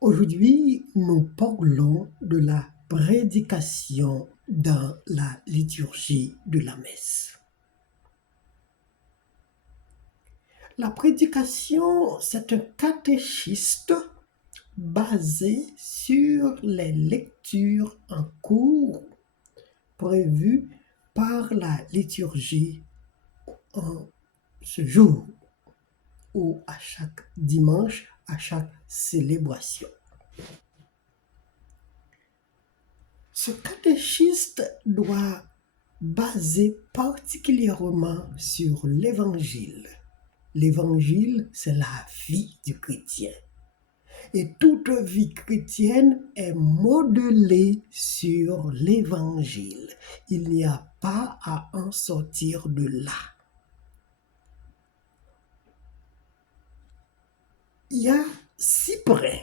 Aujourd'hui, nous parlons de la prédication dans la liturgie de la messe. La prédication, c'est un catéchiste basé sur les lectures en cours prévues par la liturgie en ce jour ou à chaque dimanche, à chaque célébration. Ce catéchiste doit baser particulièrement sur l'Évangile. L'Évangile, c'est la vie du chrétien. Et toute vie chrétienne est modelée sur l'Évangile. Il n'y a pas à en sortir de là. Il y a 6 points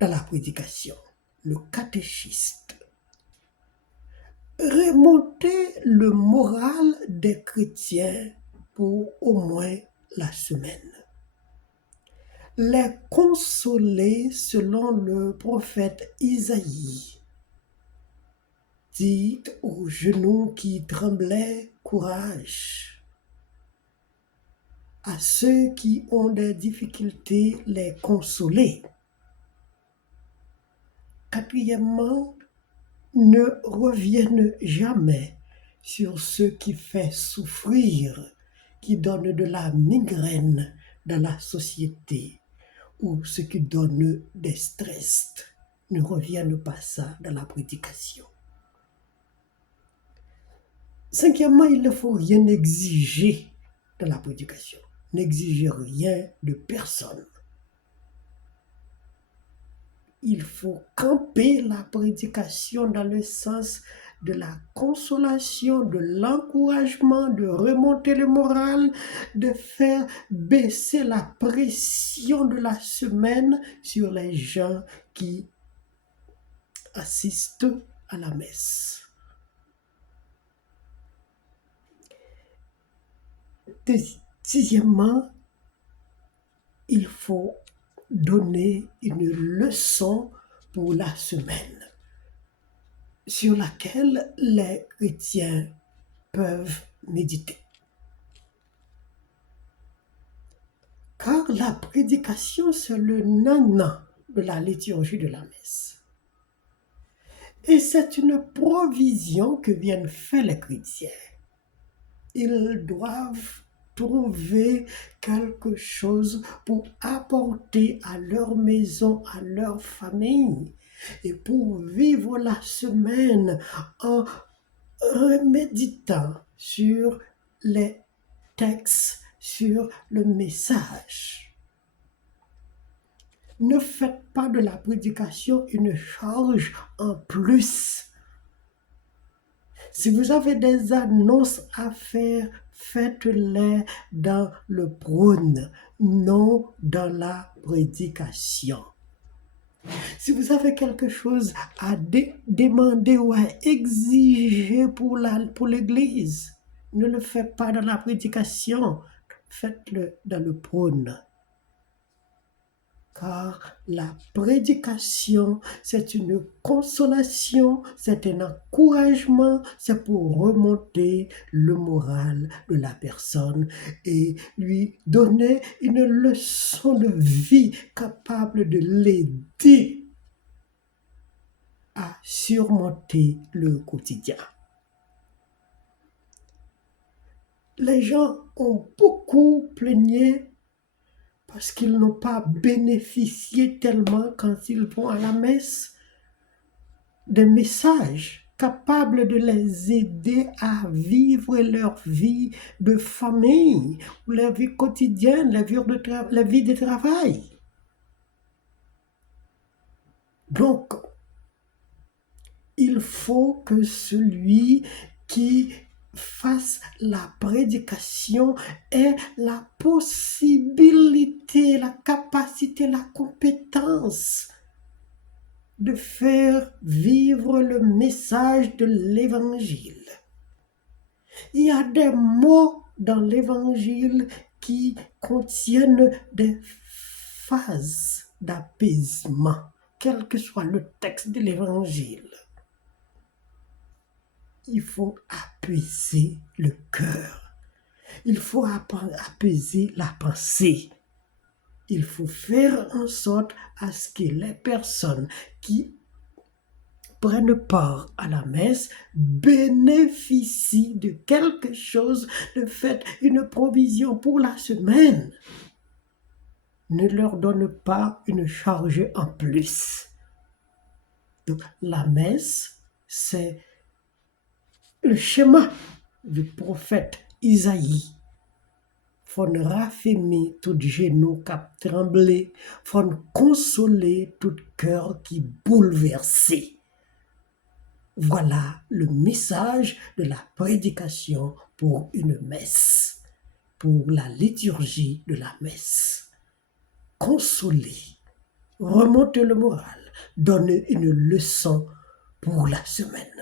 dans la prédication. Le catéchiste. Remonter le moral des chrétiens pour au moins la semaine. Les consoler selon le prophète Isaïe. Dites aux genoux qui tremblaient, courage. À ceux qui ont des difficultés, les consoler. Quatrièmement, ne reviennent jamais sur ce qui fait souffrir, qui donne de la migraine dans la société ou ce qui donne des stress. Ne reviennent pas ça dans la prédication. Cinquièmement, il ne faut rien exiger dans la prédication. N'exigez rien de personne. Il faut camper la prédication dans le sens de la consolation, de l'encouragement, de remonter le moral, de faire baisser la pression de la semaine sur les gens qui assistent à la messe. Sixièmement, il faut donner une leçon pour la semaine sur laquelle les chrétiens peuvent méditer. Car la prédication, c'est le nana de la liturgie de la messe. Et c'est une provision que viennent faire les chrétiens. Ils doivent trouver quelque chose pour apporter à leur maison, à leur famille, et pour vivre la semaine en reméditant sur les textes, sur le message. Ne faites pas de la prédication une charge en plus. Si vous avez des annonces à faire, faites-les dans le prône, non dans la prédication. Si vous avez quelque chose à demander ou à exiger pour l'Église, ne le faites pas dans la prédication, faites-le dans le prône. Car la prédication, c'est une consolation, c'est un encouragement, c'est pour remonter le moral de la personne et lui donner une leçon de vie capable de l'aider à surmonter le quotidien. Les gens ont beaucoup plaigné parce qu'ils n'ont pas bénéficié tellement quand ils vont à la messe des messages capables de les aider à vivre leur vie de famille, leur vie quotidienne, la vie de travail. Donc, il faut que celui qui fasse la prédication ait la possibilité, la capacité, la compétence de faire vivre le message de l'Évangile. Il y a des mots dans l'Évangile qui contiennent des phases d'apaisement, quel que soit le texte de l'Évangile, il faut apaiser le cœur. Il faut apaiser la pensée. Il faut faire en sorte à ce que les personnes qui prennent part à la messe bénéficient de quelque chose, de fait, une provision pour la semaine. Ne leur donne pas une charge en plus. Donc, la messe, c'est le schéma du prophète Isaïe. Faut raffermir tout genou qui a tremblé, faut consoler tout cœur qui bouleversé. Voilà le message de la prédication pour une messe, pour la liturgie de la messe. Consoler, remonter le moral, donner une leçon pour la semaine.